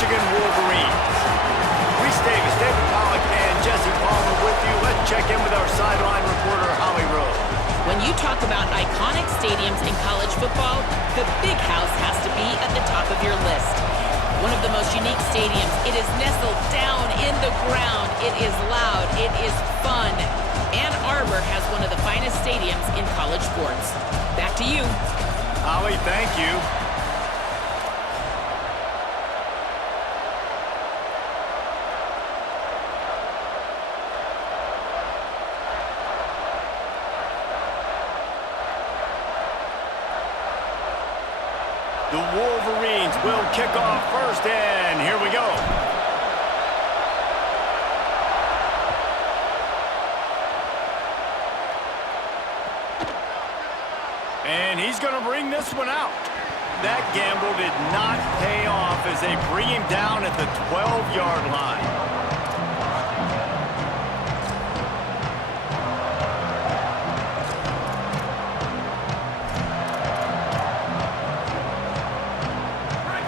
Michigan Wolverines. Reese Davis, David Pollack, and Jesse Palmer with you. Let's check in with our sideline reporter, Holly Rowe. When you talk about iconic stadiums in college football, the Big House has to be at the top of your list. One of the most unique stadiums. It is nestled down in the ground. It is loud. It is fun. Ann Arbor has one of the finest stadiums in college sports. Back to you. Holly, thank you. The Wolverines will kick off first, and here we go. And he's going to bring this one out. That gamble did not pay off as they bring him down at the 12-yard line.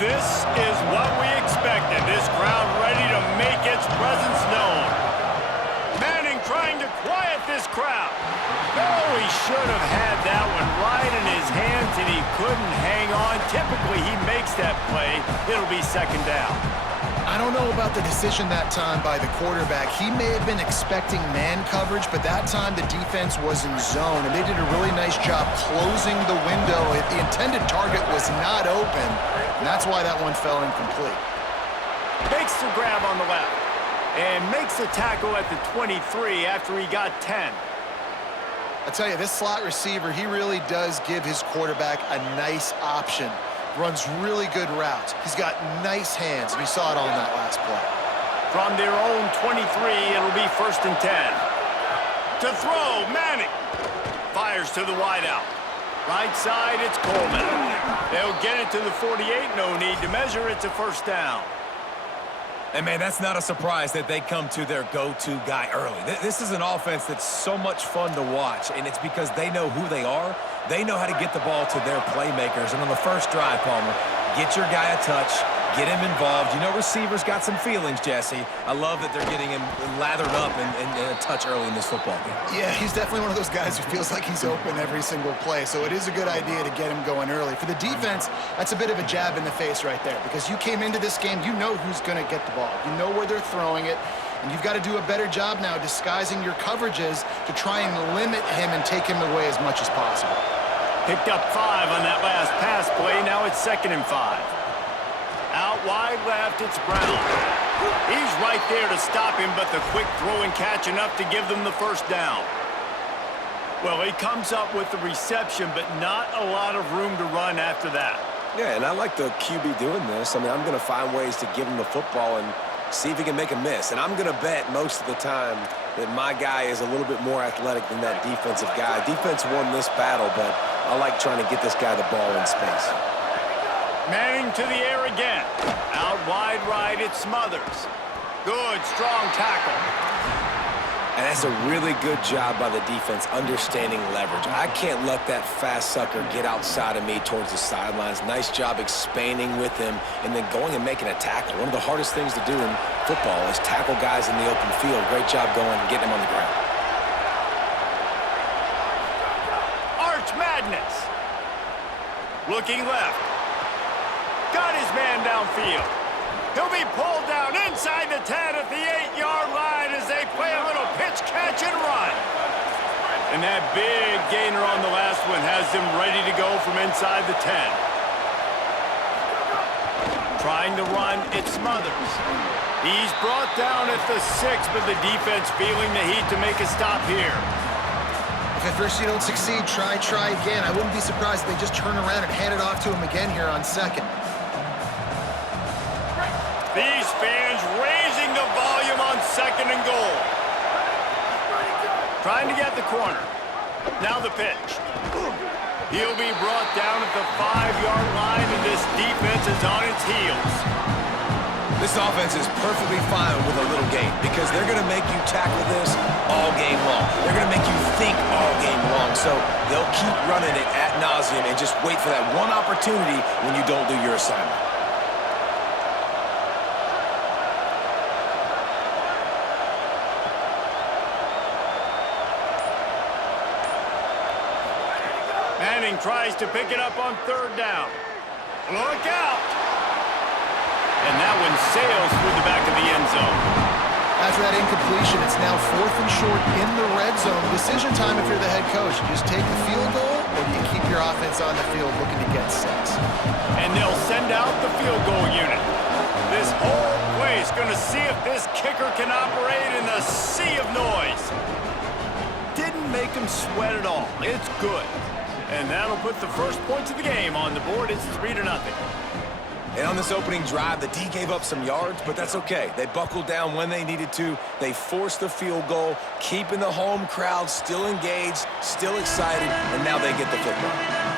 This is what we expected. This crowd ready to make its presence known. Manning trying to quiet this crowd. Oh, he should have had that one right in his hands, and he couldn't hang on. Typically, he makes that play. It'll be second down. I don't know about the decision that time by the quarterback. He may have been expecting man coverage, but that time the defense was in zone, and they did a really nice job closing the window. The intended target was not open, and that's why that one fell incomplete. Makes the grab on the left, and makes the tackle at the 23 after he got 10. I tell you, this slot receiver, he really does give his quarterback a nice option. Runs really good routes. He's got nice hands, and you saw it on that last play. From their own 23, it'll be first and 10. To throw, Manning. Fires to the wideout. Right side, it's Coleman. They'll get it to the 48, no need to measure. It's a first down. And, man, that's not a surprise that they come to their go-to guy early. This is an offense that's so much fun to watch, and it's because they know who they are. They know how to get the ball to their playmakers. And on the first drive, Palmer, get your guy a touch, get him involved. You know receivers got some feelings, Jesse. I love that they're getting him lathered up and a touch early in this football game. Yeah, he's definitely one of those guys who feels like he's open every single play, so it is a good idea to get him going early. For the defense, that's a bit of a jab in the face right there, because you came into this game, you know who's going to get the ball. You know where they're throwing it, and you've got to do a better job now disguising your coverages to try and limit him and take him away as much as possible. Picked up 5 on that last pass play. Now it's 2nd and 5. Out wide left, it's Brown. He's right there to stop him, but the quick throw and catch enough to give them the first down. Well, he comes up with the reception, but not a lot of room to run after that. Yeah, and I like the QB doing this. I mean, I'm going to find ways to give him the football and see if he can make a miss. And I'm going to bet most of the time that my guy is a little bit more athletic than that defensive guy. Defense won this battle, but I like trying to get this guy the ball in space. Manning to the air again. Out wide right, it's Smothers. Good, strong tackle. And that's a really good job by the defense understanding leverage. I can't let that fast sucker get outside of me towards the sidelines. Nice job expanding with him and then going and making a tackle. One of the hardest things to do in football is tackle guys in the open field. Great job going and getting them on the ground. Arch Madness. Looking left. Got his man downfield. He'll be pulled down inside the 10 at the 8-yard line as they play a little pitch, catch, and run. And that big gainer on the last one has them ready to go from inside the 10. Trying to run, it's Smothers. He's brought down at the 6, but the defense feeling the heat to make a stop here. If at first you don't succeed, try again. I wouldn't be surprised if they just turn around and hand it off to him again here on 2nd. These fans raising the volume on 2nd and goal. Trying to get the corner. Now the pitch. He'll be brought down at the 5-yard line, and this defense is on its heels. This offense is perfectly fine with a little game because they're going to make you tackle this all game long. They're going to make you think all game long. So they'll keep running it ad nauseum and just wait for that one opportunity when you don't do your assignment. tries to pick it up on third down. Look out! And that one sails through the back of the end zone. After that incompletion, it's now 4th and short in the red zone. Decision time if you're the head coach. You just take the field goal, or do you keep your offense on the field looking to get 6? And they'll send out the field goal unit. This whole play is going to see if this kicker can operate in the sea of noise. Didn't make him sweat at all. It's good. And that'll put the first points of the game on the board. It's 3-0. And on this opening drive, the D gave up some yards, but that's okay. They buckled down when they needed to. They forced the field goal, keeping the home crowd still engaged, still excited, and now they get the football.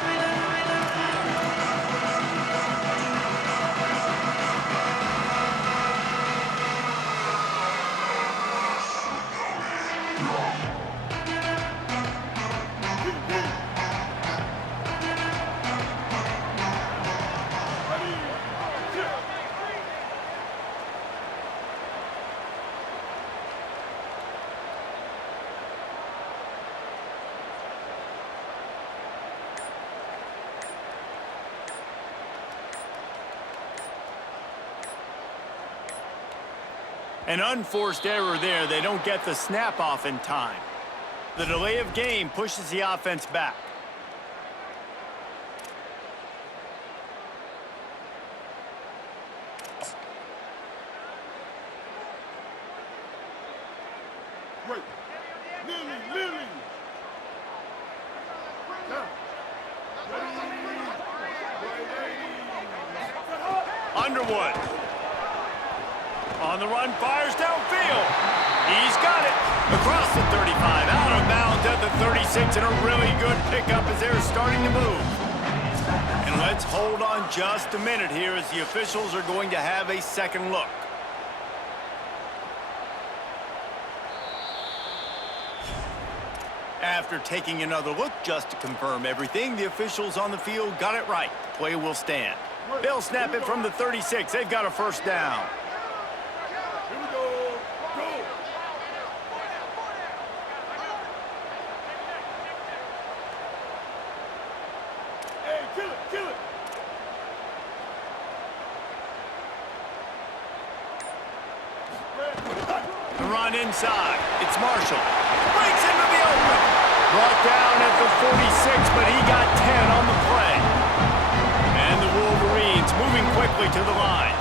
An unforced error there. They don't get the snap off in time. The delay of game pushes the offense back. Underwood. On the run, fires downfield. He's got it. Across the 35, out of bounds at the 36, and a really good pickup as they're starting to move. And let's hold on just a minute here as the officials are going to have a second look. After taking another look just to confirm everything, the officials on the field got it right. The play will stand. They'll snap it from the 36. They've got a first down. Run inside. It's Marshall. Breaks into the open. Brought down at the 46, but he got 10 on the play. And the Wolverines moving quickly to the line.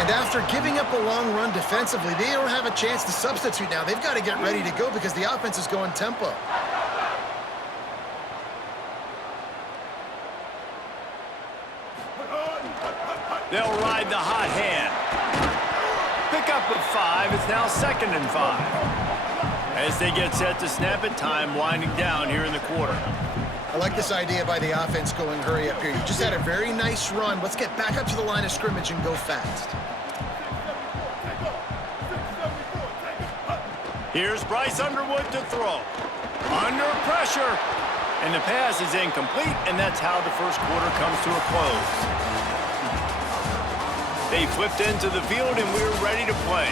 And after giving up a long run defensively, they don't have a chance to substitute now. They've got to get ready to go because the offense is going tempo. They'll ride the hot hand. Pick up with 5. It's now 2nd and 5. As they get set to snap it, time winding down here in the quarter. I like this idea by the offense going hurry up here. You just had a very nice run. Let's get back up to the line of scrimmage and go fast. Here's Bryce Underwood to throw. Under pressure. And the pass is incomplete, and that's how the first quarter comes to a close. They flipped into the field, and we're ready to play.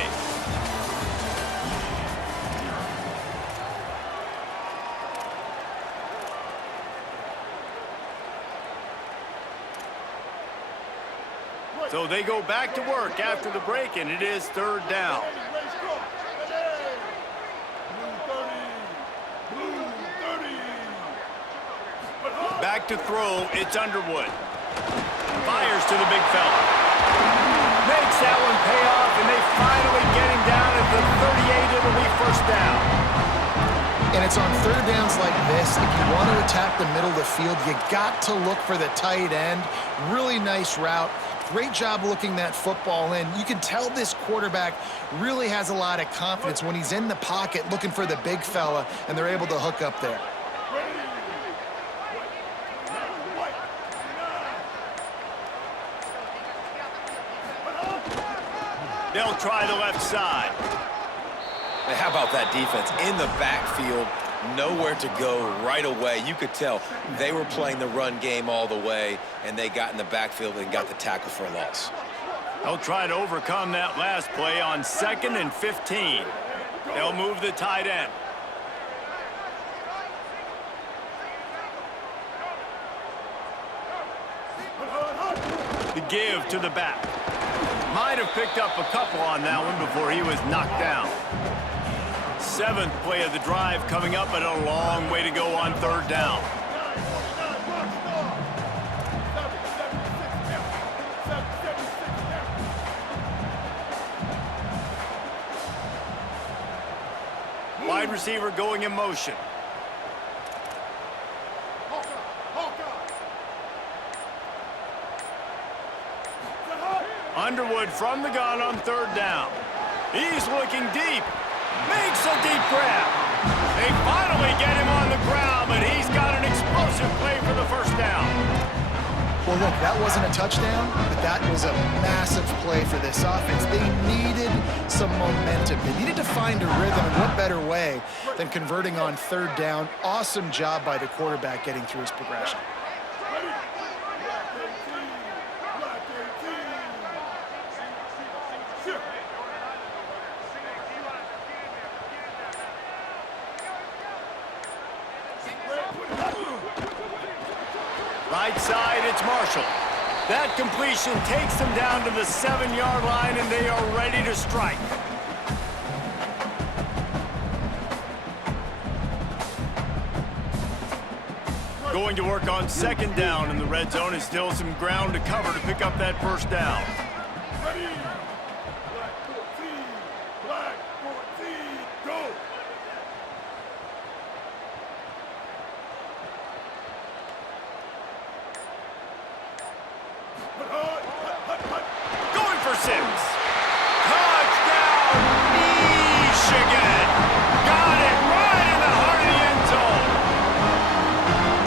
So they go back to work after the break, and it is 3rd down. Back to throw, it's Underwood. Fires to the big fella. Makes that one pay off, and they finally get him down at the 38. It'll be first down. And it's on 3rd downs like this. If you want to attack the middle of the field, you got to look for the tight end. Really nice route. Great job looking that football in. You can tell this quarterback really has a lot of confidence when he's in the pocket looking for the big fella, and they're able to hook up there. They'll try the left side. Now, how about that defense in the backfield, nowhere to go right away? You could tell they were playing the run game all the way, and they got in the backfield and got the tackle for a loss. They'll try to overcome that last play on 2nd and 15. They'll move the tight end. give to the back. Might have picked up a couple on that one before he was knocked down. 7th play of the drive coming up, but a long way to go on 3rd down. Wide receiver going in motion. Underwood from the gun on 3rd down. He's looking deep. Makes a deep grab. They finally get him on the ground, but he's got an explosive play for the 1st down. Well, look, that wasn't a touchdown, but that was a massive play for this offense. They needed some momentum. They needed to find a rhythm, and what better way than converting on 3rd down. Awesome job by the quarterback getting through his progression. Right side, it's Marshall. That completion takes them down to the 7-yard line, and they are ready to strike. Going to work on 2nd down in the red zone, and still some ground to cover to pick up that 1st down. Ready. Black 14, go. Going for 6. Touchdown, Michigan. Got it right in the heart of the end zone.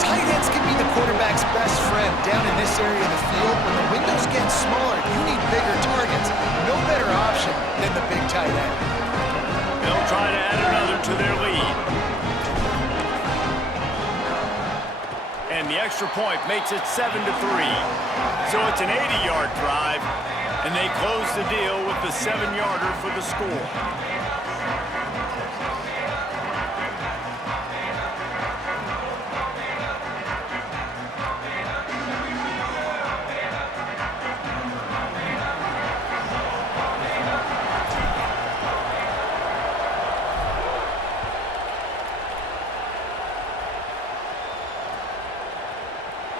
Tight ends can be the quarterback's best friend down in this area of the field. When the windows get smaller, you need bigger targets. No better option than the big tight end. They'll try to add another to their lead. And the extra point makes it 7-3. So it's an 80-yard drive, and they close the deal with the 7-yarder for the score.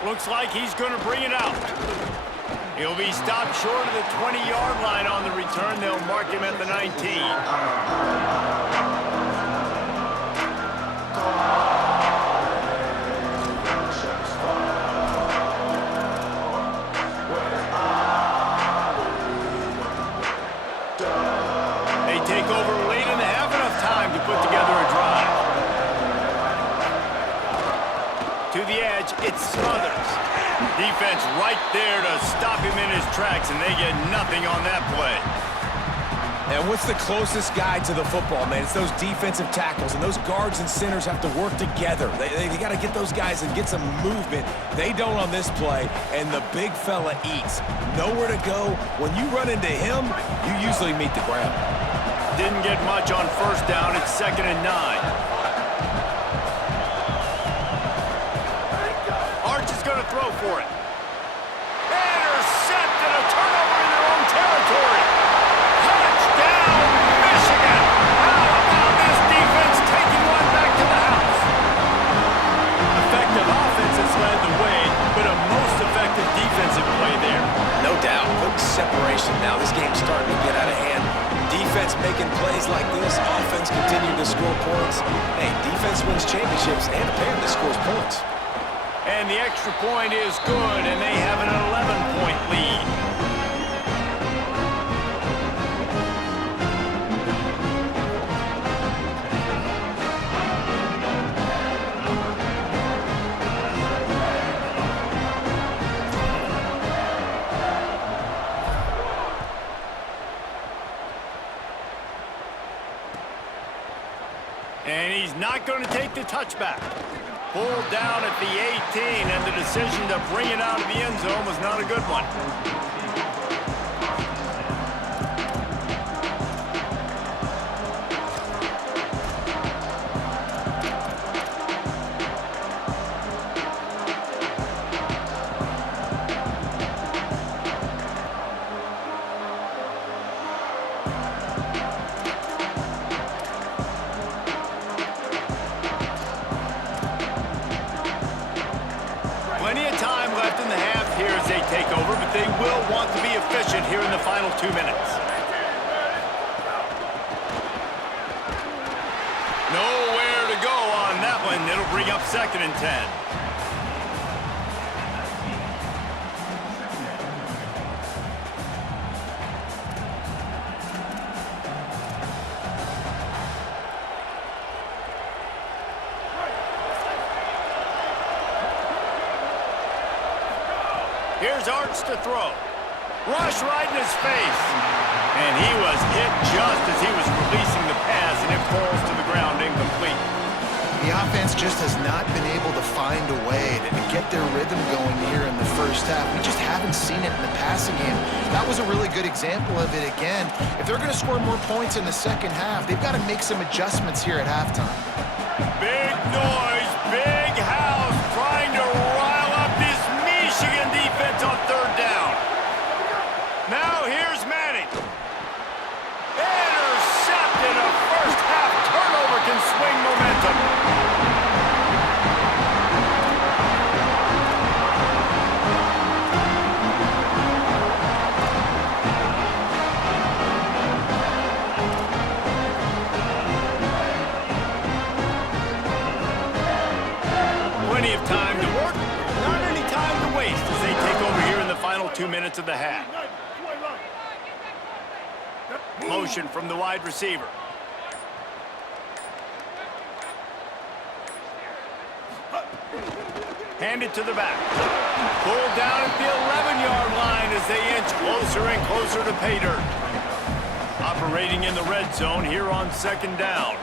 Looks like he's going to bring it out. He'll be stopped short of the 20-yard line on the return. They'll mark him at the 19. They take over late and they have enough time to put together a drive. To the edge, it's Smothers. Defense right there to stop him in his tracks, and they get nothing on that play. And what's the closest guy to the football, man? It's those defensive tackles, and those guards and centers have to work together. They got to get those guys and get some movement. They don't on this play, and the big fella eats. Nowhere to go. When you run into him, you usually meet the ground. Didn't get much on 1st down. It's 2nd and 9. Arch is going to throw for it. Intercepted, a turnover in their own territory. Touchdown, Michigan. How about this defense taking one back to the house? Effective offense has led the way, but a most effective defensive play there. No doubt. Good separation now. This game's starting to get out of hand. Defense making plays like this. Offense continuing to score points. Hey, defense wins championships and apparently scores points. And the extra point is good, and they have an 11-point lead. And he's not going to take the touchback. Pulled down at the 18, and the decision to bring it out of the end zone was not a good one. efficient here in the final 2 minutes. Nowhere to go on that one. It'll bring up 2nd and 10. Here's Arch to throw. Rush right in his face. And he was hit just as he was releasing the pass, and it falls to the ground incomplete. The offense just has not been able to find a way to get their rhythm going here in the first half. We just haven't seen it in the passing game. That was a really good example of it again. If they're going to score more points in the second half, they've got to make some adjustments here at halftime. Big noise, big house, trying to rile up this Michigan defense on 3rd down. Now here's Manning. Intercepted. A first half turnover can swing momentum. Plenty of time to work, not any time to waste as they take over here in the final 2 minutes of the half. Motion from the wide receiver. Hand it to the back. Pulled down at the 11-yard line as they inch closer and closer to pay dirt. Operating in the red zone here on 2nd down.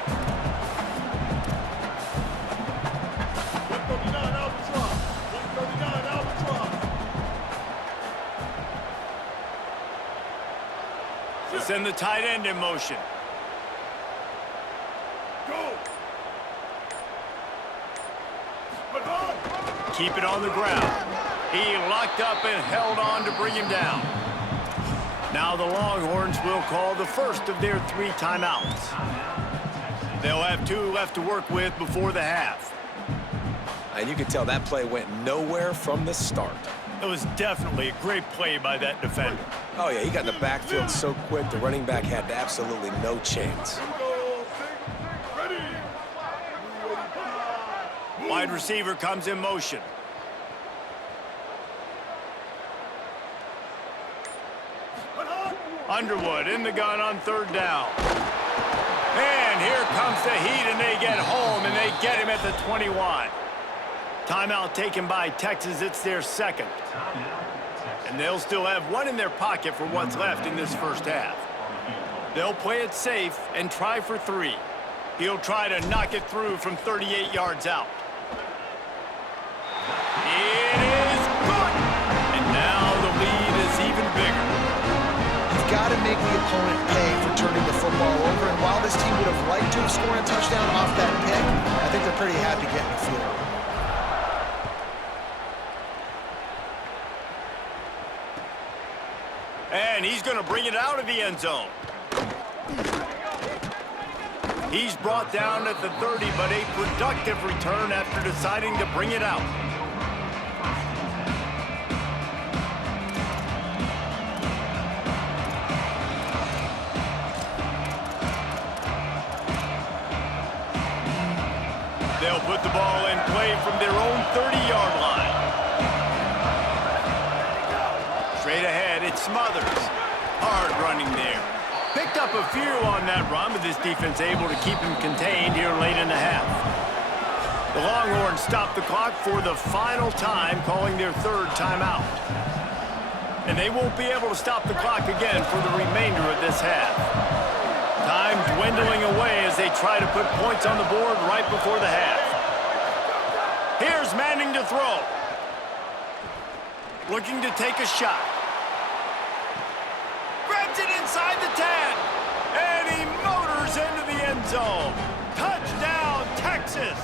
Send the tight end in motion. Go. Keep it on the ground. He locked up and held on to bring him down. Now the Longhorns will call the first of their 3 timeouts. They'll have 2 left to work with before the half. And you can tell that play went nowhere from the start. It was definitely a great play by that defender. Oh, yeah, he got in the backfield so quick, the running back had absolutely no chance. Ready. Wide receiver comes in motion. Underwood in the gun on 3rd down. And here comes the heat, and they get home, and they get him at the 21. Timeout taken by Texas. It's their 2nd. And they'll still have 1 in their pocket for what's left in this first half. They'll play it safe and try for 3. He'll try to knock it through from 38 yards out. It is good! And now the lead is even bigger. You've got to make the opponent pay for turning the football over, and while this team would have liked to have scored a touchdown off that pick, I think they're pretty happy getting a field goal. And he's going to bring it out of the end zone. He's brought down at the 30, but a productive return after deciding to bring it out. They'll put the ball in play from their own 30-yard line. Straight ahead, it's Smothers. Hard running there. Picked up a few on that run, but this defense able to keep him contained here late in the half. The Longhorns stop the clock for the final time, calling their 3rd timeout. And they won't be able to stop the clock again for the remainder of this half. Time dwindling away as they try to put points on the board right before the half. Here's Manning to throw. Looking to take a shot. Grabs it inside the 10. And he motors into the end zone. Touchdown, Texas!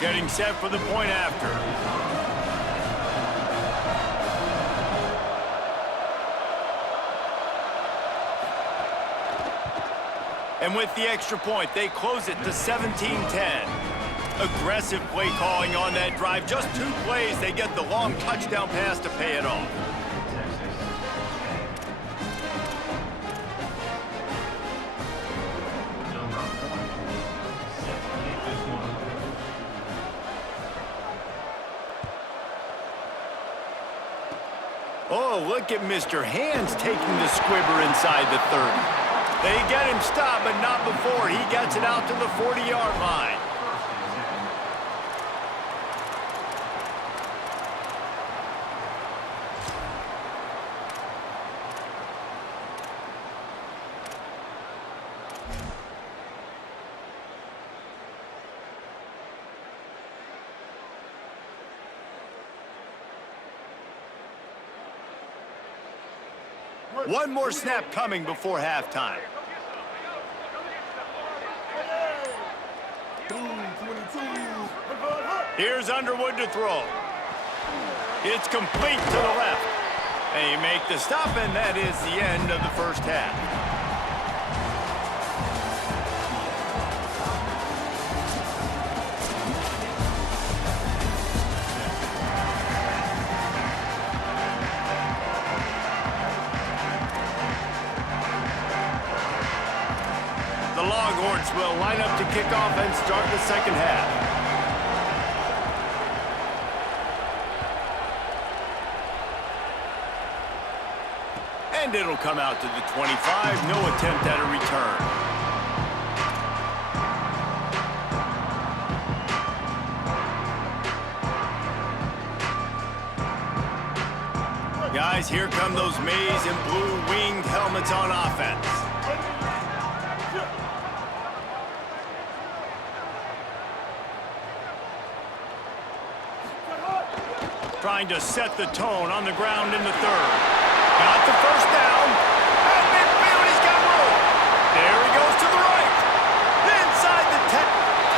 Getting set for the point after. And with the extra point, they close it to 17-10. Aggressive play calling on that drive. Just 2 plays, they get the long touchdown pass to pay it off. Oh, look at Mr. Hands taking the squibber inside the 30. They get him stopped, but not before he gets it out to the 40-yard line. One more snap coming before halftime. Here's Underwood to throw. It's complete to the left. They make the stop, and that is the end of the first half. The Longhorns will line up to kick off and start the second half. And it'll come out to the 25. No attempt at a return. Guys, here come those maize and blue winged helmets on offense. Trying to set the tone on the ground in the third. Got the first down. At midfield, he's got room. There he goes to the right. Inside the 10.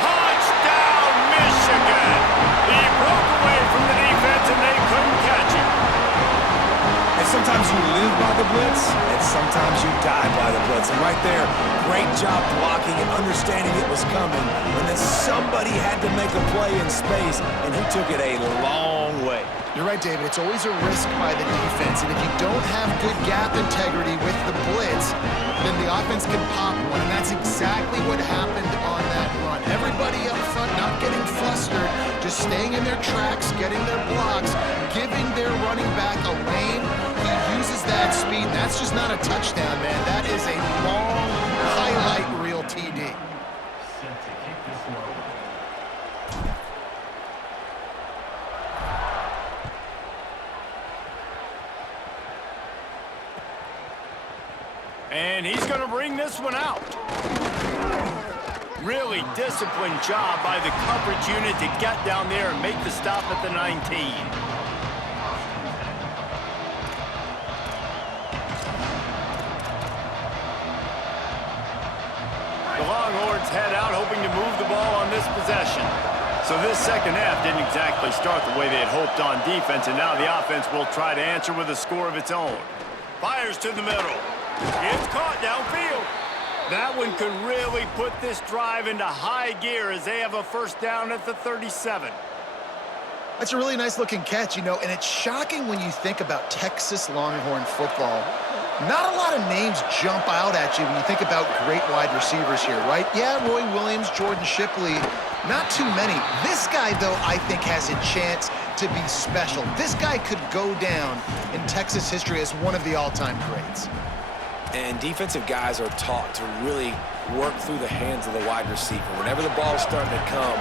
Touchdown, Michigan. He broke away from the defense, and they couldn't catch him. And sometimes you live by the blitz, and sometimes you die by the blitz. And right there, great job blocking and understanding it was coming. And then somebody had to make a play in space, and he took it a long way. You're right, David. It's always a risk by the defense. And if you don't have good gap integrity with the blitz, then the offense can pop one. And that's exactly what happened on that run. Everybody up front not getting flustered, just staying in their tracks, getting their blocks, giving their running back a lane. He uses that speed. That's just not a touchdown, man. That is a long highlight reel TD. And he's going to bring this one out. Really disciplined job by the coverage unit to get down there and make the stop at the 19. The Longhorns head out hoping to move the ball on this possession. So this second half didn't exactly start the way they had hoped on defense, and now the offense will try to answer with a score of its own. Fires to the middle. It's caught downfield. That one could really put this drive into high gear as they have a first down at the 37. That's a really nice looking catch, you know, and it's shocking when you think about Texas Longhorn football. Not a lot of names jump out at you when you think about great wide receivers here, right? Yeah, Roy Williams, Jordan Shipley, not too many. This guy, though, I think has a chance to be special. This guy could go down in Texas history as one of the all-time greats. And defensive guys are taught to really work through the hands of the wide receiver. Whenever the ball's starting to come,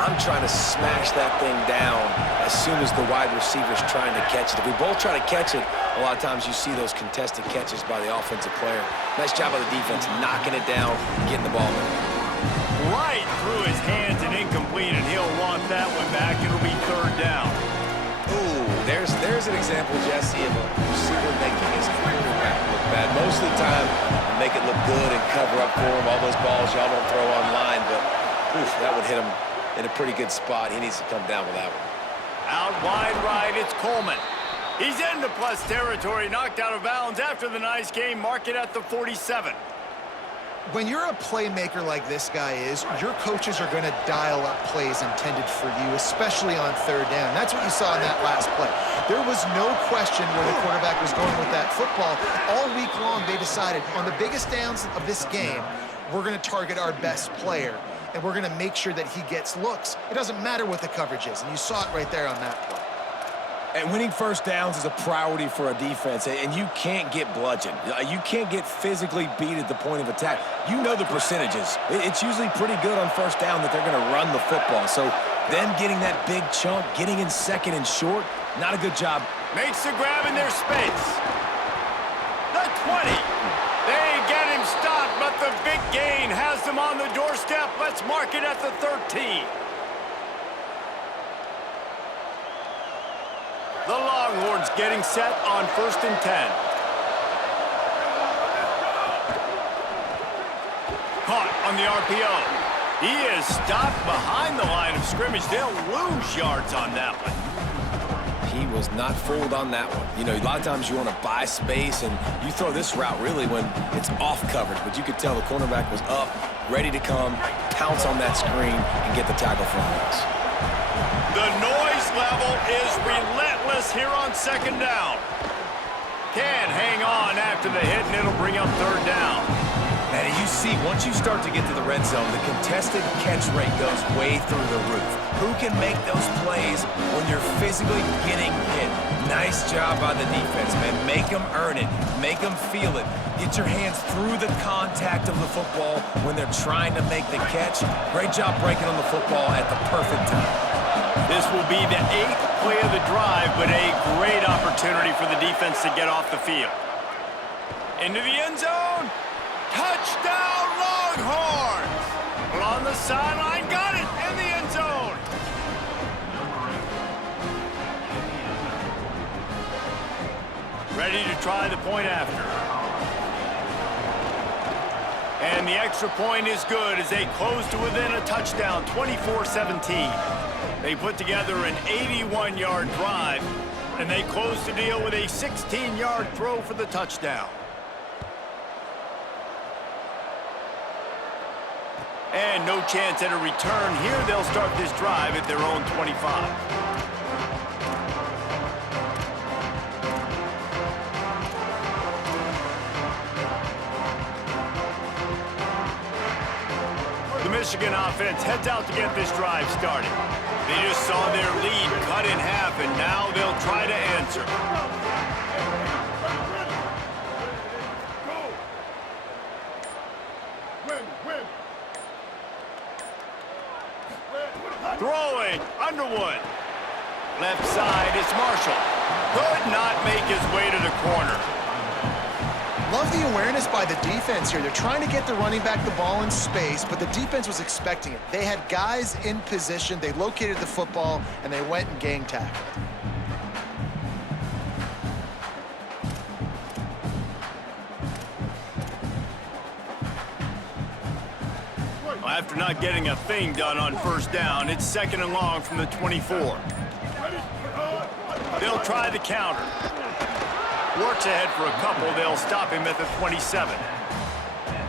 I'm trying to smash that thing down as soon as the wide receiver's trying to catch it. If we both try to catch it, a lot of times you see those contested catches by the offensive player. Nice job by the defense, knocking it down, getting the ball in. Right through his hands and incomplete, and he'll want that one back. It'll be third down. Ooh, there's an example, Jesse, of a receiver making his quarterback look bad. Most of the time, they make it look good and cover up for him. All those balls y'all don't throw online, but oof, that would hit him in a pretty good spot. He needs to come down with that one. Out wide right, it's Coleman. He's into plus territory, knocked out of bounds after the nice game. Mark it at the 47. When you're a playmaker like this guy is, your coaches are going to dial up plays intended for you, especially on third down. That's what you saw in that last play. There was no question where the quarterback was going with that football. All week long, they decided on the biggest downs of this game, we're going to target our best player, and we're going to make sure that he gets looks. It doesn't matter what the coverage is, and you saw it right there on that play. And winning first downs is a priority for a defense, and you can't get bludgeoned. You can't get physically beat at the point of attack. You know the percentages. It's usually pretty good on first down that they're going to run the football. So them getting that big chunk, getting in second and short, not a good job. Makes the grab in their space. The 20. They get him stopped, but the big gain has them on the doorstep. Let's mark it at the 13. The Longhorns getting set on 1st and 10. Caught on the RPO. He is stopped behind the line of scrimmage. They'll lose yards on that one. He was not fooled on that one. You know, a lot of times you want to buy space, and you throw this route really when it's off coverage. But you could tell the cornerback was up, ready to come, pounce on that screen, and get the tackle for us. The noise level is relentless here on 2nd down. Can hang on after the hit, and it'll bring up 3rd down. And you see, once you start to get to the red zone, the contested catch rate goes way through the roof. Who can make those plays when you're physically getting hit? Nice job by the defense, man. Make them earn it. Make them feel it. Get your hands through the contact of the football when they're trying to make the catch. Great job breaking on the football at the perfect time. This will be the 8th play of the drive, but a great opportunity for the defense to get off the field. Into the end zone. Touchdown, Longhorns! Along the sideline, got it in the end zone. Ready to try the point after. And the extra point is good as they close to within a touchdown, 24-17. They put together an 81-yard drive, and they close the deal with a 16-yard throw for the touchdown. And no chance at a return here. They'll start this drive at their own 25. The Michigan offense heads out to get this drive started. They just saw their lead cut in half, and now they'll try to answer. Throwing, Underwood. Left side, it's Marshall. Could not make his way to the corner. Love the awareness by the defense here. They're trying to get the running back the ball in space, but the defense was expecting it. They had guys in position, they located the football, and they went and gang tackled. After not getting a thing done on 1st down, it's 2nd and long from the 24. They'll try the counter. Works ahead for a couple. They'll stop him at the 27.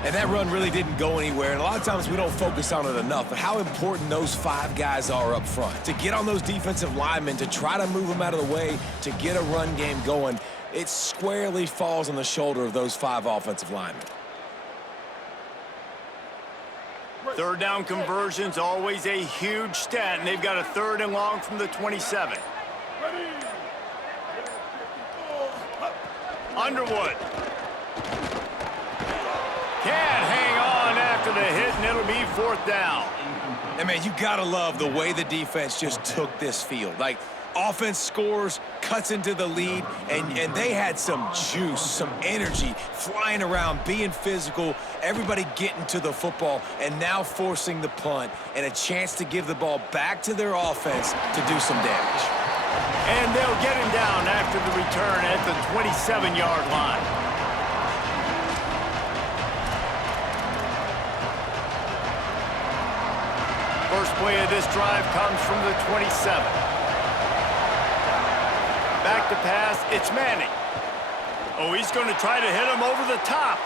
And that run really didn't go anywhere, and a lot of times we don't focus on it enough, but how important those 5 guys are up front. To get on those defensive linemen, to try to move them out of the way, to get a run game going, it squarely falls on the shoulder of those 5 offensive linemen. 3rd down conversion's always a huge stat, and they've got a 3rd and long from the 27. Underwood. Can't hang on after the hit, and it'll be 4th down. And, man, you got to love the way the defense just took this field. Like, offense scores, cuts into the lead, and they had some juice, some energy, flying around, being physical, everybody getting to the football, and now forcing the punt and a chance to give the ball back to their offense to do some damage. And they'll get him down after the return at the 27-yard line. First play of this drive comes from the 27. Back to pass, it's Manning. Oh, he's going to try to hit him over the top.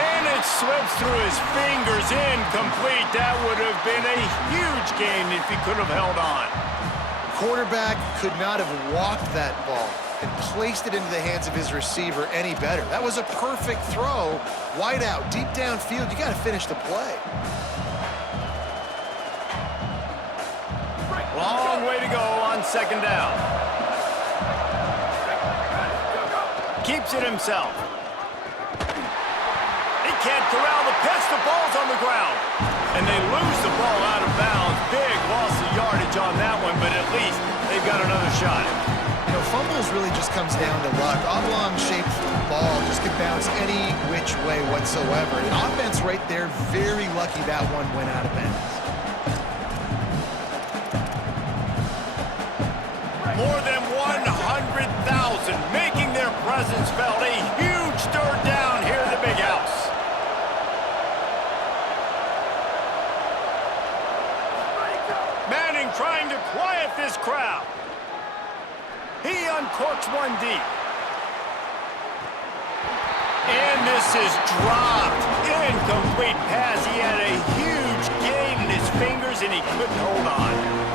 And it slips through his fingers, incomplete. That would have been a huge gain if he could have held on. Quarterback could not have walked that ball and placed it into the hands of his receiver any better. That was a perfect throw. Wide out, deep downfield. You got to finish the play. Long way to go on second down. Keeps it himself. He can't corral the pitch. The ball's on the ground. And they lose the ball out of bounds. Big loss of yardage on that one, but at least they've got another shot. You know, fumbles really just comes down to luck. Oblong-shaped ball just could bounce any which way whatsoever. The offense right there, very lucky that one went out of bounds. More than 100,000 making their presence felt. A huge third down here at the Big House. Manning trying to quiet this crowd. He uncorks one deep. And this is dropped. Incomplete pass. He had a huge gain in his fingers and he couldn't hold on.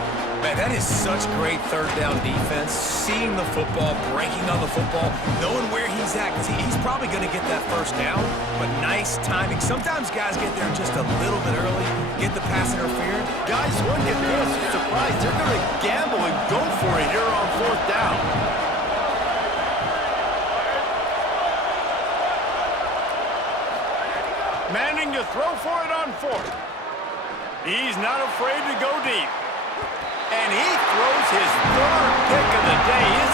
Man, that is such great third down defense. Seeing the football, breaking on the football, knowing where he's at, because he's probably going to get that first down, but nice timing. Sometimes guys get there just a little bit early, get the pass interfered. Guys, look at this. Surprised. They're going to gamble and go for it here on fourth down. Manning to throw for it on fourth. He's not afraid to go deep. And he throws his third pick of the day. His